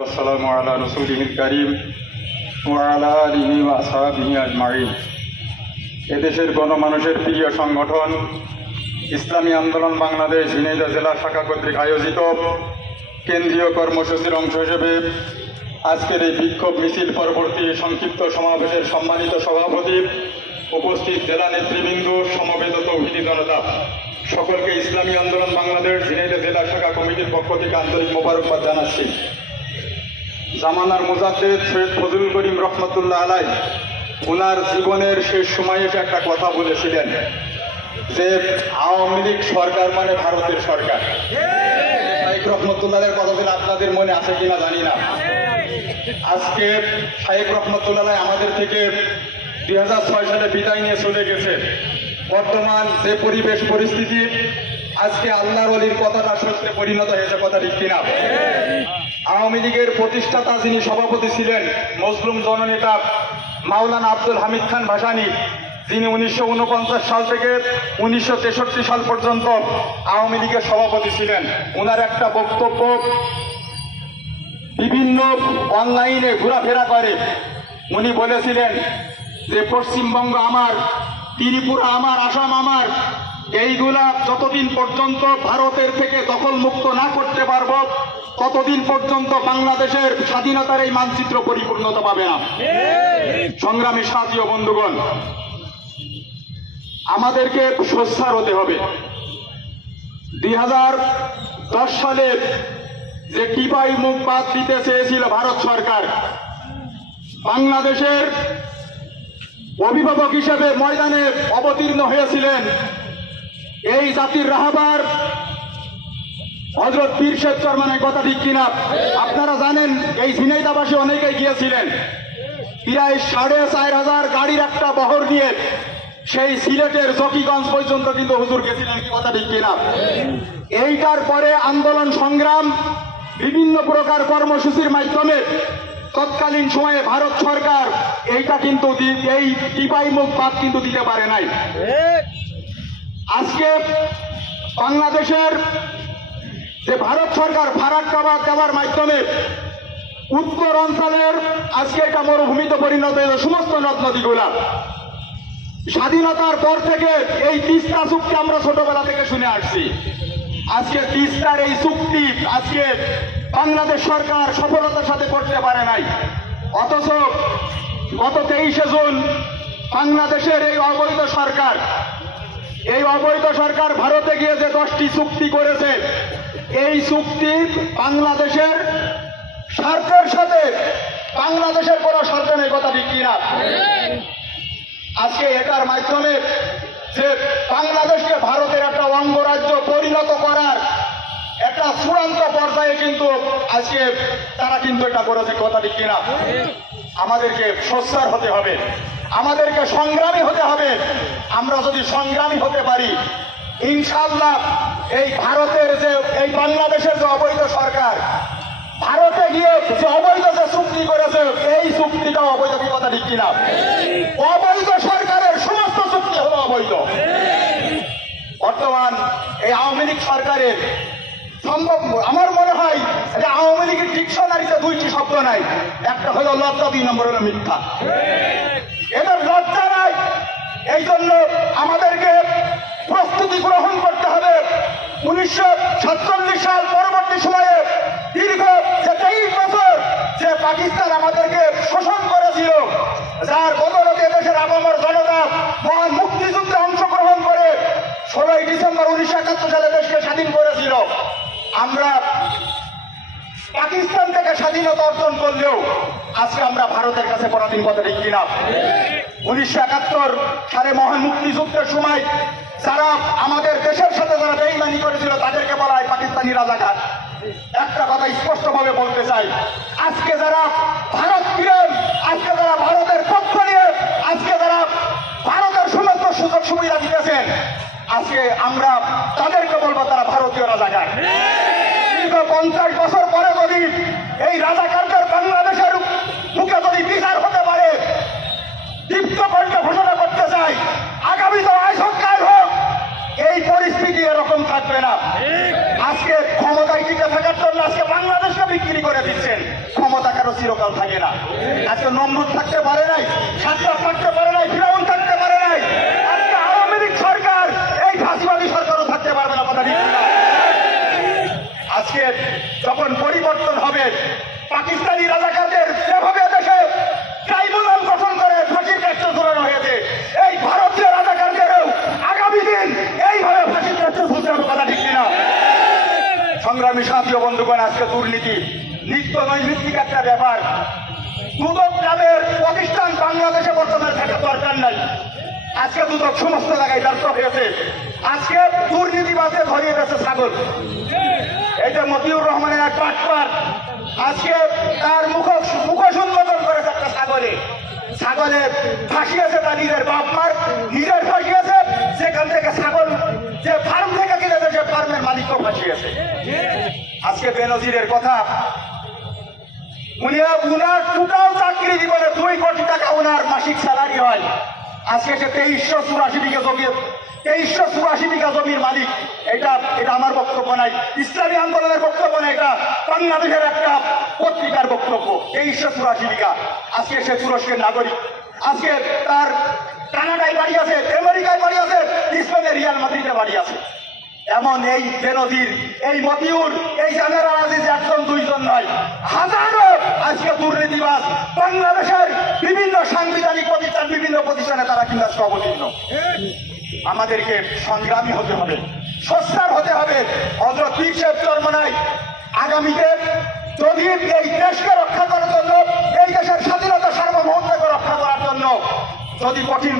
আসসালামু আলা রাসূলিল কারীম ওয়া আলা আলিহি ওয়া আসহাবিহি আজমাইন। এদেশের গণমানুষের প্রিয় সংগঠন ইসলামী আন্দোলন বাংলাদেশ ঝিনাইদহ জেলা শাখা কর্তৃক আয়োজিত কেন্দ্রীয় কর্মসূচির অংশ হিসেবে আজকের এই বিক্ষোভ মিছিল পরবর্তী সংক্ষিপ্ত সমাবেশের সম্মানিত সভাপতি, উপস্থিত জেলা নেতৃবৃন্দ, সমবেত তৌহিদি জনতা, সকলকে ইসলামী আন্দোলন বাংলাদেশ ঝিনাইদহ জেলা শাখা কমিটির পক্ষ থেকে আন্তরিক মোবারকবাদ জানাচ্ছি। জামানার মুজাদ্দেদ সৈয়দ ফজলুল করিম রহমতুল্লাহ আলাই ওনার জীবনের শেষ সময়ে এসে একটা কথা বলেছিলেন যে আওয়ামী লীগ সরকার মানে ভারতের সরকার। শাইখ রহমতুল্লাহের কথা ছিল, আপনাদের মনে আছে কিনা জানি না। আজকে শাইখ রহমতুল্লাহ আমাদের থেকে 2006 সালে বিদায় নিয়ে চলে গেছে। বর্তমান যে পরিবেশ পরিস্থিতি, আজকে আল্লাহর ওলির কথাটা সত্যে পরিণত হয়েছে, কথা ঠিক কিনা? আওয়ামী লীগের প্রতিষ্ঠাতা যিনি সভাপতি ছিলেন মজলুম জননেতা মাওলানা আব্দুল হামিদ খান ভাসানী, যিনি 1949 সাল থেকে 1963 সাল পর্যন্ত আওয়ামী লীগের সভাপতি ছিলেন, ওনার একটা বক্তব্য বিভিন্ন অনলাইনে ঘোরাফেরা করে। উনি বলেছিলেন যে পশ্চিমবঙ্গ আমার, ত্রিপুরা আমার, আসাম আমার, এইগুলা যতদিন পর্যন্ত ভারতের থেকে দখল মুক্ত না করতে পারবো ততদিন পর্যন্ত বাংলাদেশের স্বাধীনতার এই মানচিত্র পরিপূর্ণতা পাবে না। সংগ্রামী সাথী ও বন্ধুগণ, আমাদেরকে সোচ্চার হতে হবে। 2010 সালে যে টিপাই মুখ বাদ দিতে চেয়েছিল ভারত সরকার, বাংলাদেশের অভিভাবক হিসেবে ময়দানে অবতীর্ণ হয়েছিলেন এই জাতির রাহবার হযরত পীর শেখ চরমানের, কথা ঠিক কিনা? আপনারা জানেন এই ঝিনাইদহবাসী অনেকেই গিয়েছিলেন। প্রায় 4500 গাড়ির একটা বহর নিয়ে সেই সিলেটের জকিগঞ্জ পর্যন্ত কিন্তু হুজুর গেছিলেন, কি কথা ঠিক কিনা? এইটার পরে আন্দোলন সংগ্রাম, বিভিন্ন প্রকার কর্মসূচির মাধ্যমে তৎকালীন সময়ে ভারত সরকার এইটা কিন্তু এই টিপাই মুখ বাদ কিন্তু দিতে পারে নাই। আজকে বাংলাদেশের যে ভারত সরকার ফারাক্কা বাঁধ দেওয়ার মাধ্যমে উত্তর অঞ্চলের আজকে এটা মরুভূমিতে পরিণত হয়েছে সমস্ত নদ নদীগুলা। স্বাধীনতার পর থেকে এই তিস্তা চুক্তি আমরা ছোটবেলা থেকে শুনে আসছি। আজকে তিস্তার এই চুক্তি আজকে বাংলাদেশ সরকার সফলতার সাথে করতে পারে নাই। অথচ গত 23শে জুন বাংলাদেশের এই অবৈধ সরকার ভারতে গিয়ে যে 10টি চুক্তি করেছে, এই চুক্তি বাংলাদেশের স্বার্থের সাথে বাংলাদেশের কোনো স্বার্থ নেই, কথা ঠিক কিনা? আজকে এটার মাধ্যমে যে বাংলাদেশকে ভারতের একটা অঙ্গরাজ্য পরিণত করার একটা চূড়ান্ত পর্যায়ে কিন্তু আজকে তারা কিন্তু এটা করেছে, কথা ঠিক কিনা? আমাদেরকে সোচ্চার হতে হবে, আমাদেরকে সংগ্রামী হতে হবে। আমরা যদি সংগ্রামী হতে পারি, ইনশাআল্লাহ এই ভারতের যে এই বাংলাদেশের যে অবৈধ সরকার ভারতে গিয়ে যে অবৈধ যে চুক্তি করেছে, এই চুক্তিটা অবৈধ, কি কথা ঠিক কিনা? অবৈধ সরকারের সমস্ত চুক্তি হলো অবৈধ। বর্তমান এই আওয়ামী লীগ সরকারের সম্ভব, আমার মনে হয় যে আওয়ামী লীগের ডিকশনারিতে 2টি শব্দ নাই, একটা হলো লজ্জা, 2 নম্বর হলো মিথ্যা। এদের লজ্জা নাই, এই জন্য আমাদেরকে প্রস্তুতি গ্রহণ করতে হবে। 1947 সাল পরবর্তী সময়ে দীর্ঘ 23 বছর যে পাকিস্তান আমাদেরকে শোষণ করেছিল, যার বদৌলতে দেশের আপামর জনতা মহান মুক্তিযুদ্ধে অংশগ্রহণ করে 16ই ডিসেম্বর 1971 সালে দেশকে স্বাধীন করেছিল। আমরা পাকিস্তান থেকে স্বাধীনতা অর্জন করলেও আজকে আমরা ভারতের কাছে পরাধীন, কথা ঠিক কিনা? 1971 সালে মহান মুক্তিযুদ্ধের সময় যারা আমাদের দেশের সাথে যারা বেঈমানি করেছিল তাদেরকে বলা হয় পাকিস্তানি রাজাকার। একটা কথা স্পষ্টভাবে বলতে চাই, আজকে যারা ভারত প্রেম, আজকে যারা ভারতের পক্ষ নিয়ে আজকে যারা ভারতের সমস্ত সুযোগ সুবিধা দিতেছেন, আজকে আমরা তাদেরকে বলবো তারা ভারতীয় রাজাকার। 50 বছর পরে যদি এই রাজাকারদের বাংলাদেশের মুখে যদি বিচার হতে পারে, দীপ্ত কণ্ঠে ঘোষণা করতে চাই, আগামী তো আইসকার হোক, এই পরিস্থিতি এরকম থাকবে না। আজকে ক্ষমতায় টিকে থাকার জন্য আজকে বাংলাদেশকে বিক্রি করে দিচ্ছেন। চিরকাল থাকে না। আজকে নমরুদ থাকতে পারে নাই, সাদ্দাত থাকতে পারে নাই, ফিরাউন থাকতে পারে নাই, আজকে আওয়ামী লীগ সরকার, এই ফাঁসিবাদী সরকারও থাকতে পারবে না, কথা ঠিক না? আজকে যখন পরিবর্তন হবে, পাকিস্তানি রাজাকারদের যেভাবে দেশে ট্রাইব্যুনাল গঠন করে ফাঁসির কাষ্ঠ ঝুলানো হয়েছে, এই ভারতীয় রাজাকারদেরও আগামী দিন এইভাবে ফাঁসির কাষ্ঠ ঝুলতে হবে, কথা ঠিক কিনা? সংগ্রামী সাথী ও বন্ধুগণ, আজকে দুর্নীতি নিত্য নৈমিত্তিক একটা ব্যাপার। দুদক নামের প্রতিষ্ঠান বাংলাদেশে বর্তমানে থাকার দরকার নাই। আজকে দুদক সমস্ত জায়গায় ব্যর্থ হয়েছে। আজকে দুর্নীতিবাদে ধরিয়ে গেছে ছাগল। এই যে মতিউর রহমানের এক পাটপার, আজকে তার মুখোশ উন্মোচন করেছে একটা ছাগলে ফাঁসিয়েছে তার নিজের বাপ মার, নিজের ফাঁসিয়েছে, সেখান থেকে ছাগল যে ফার্ম থেকে কিনেছে সে ফার্মের মালিকও ফাঁসিয়েছে। আজকে বেনজিরের কথা, উনার টোটাল চাকরি জীবনে 2 কোটি টাকা উনার মাসিক স্যালারি হয়। আজকে সে 2384 বিঘা জমির মালিক। এটা আমার বক্তব্য নাই, ইসলামী আন্দোলনের বক্তব্য নাই, এটা বাংলাদেশের একটা পত্রিকার বক্তব্য। 2384 বিঘা। আজকে সে তুরস্কের নাগরিক। আজকে তার কানাডায় বাড়ি আছে, আমেরিকায় বাড়ি আছে, স্পেনের রিয়াল মাদ্রিদে বাড়ি আছে। এমন এই বেনজির, এই মতিউর, এই জেনারেল আজিজ একজন দুইজন নয়, হাজারো আজকে দুর্নীতিবাজ বাংলাদেশের বিভিন্ন সাংবিধানিক প্রতিষ্ঠান, বিভিন্ন প্রতিষ্ঠানে তারা কিন্তু আজকে অবতীর্ণ। আমাদেরকে সংগ্রামী হতে হবে, সোচ্চার হতে হবে। হযরত পীর সাহেব চরমনাই আগামীতে যদি এই দেশকে রক্ষা করার জন্য, এই দেশের স্বাধীনতা সার্বভৌমত্বকে রক্ষা করার জন্য যদি কঠিন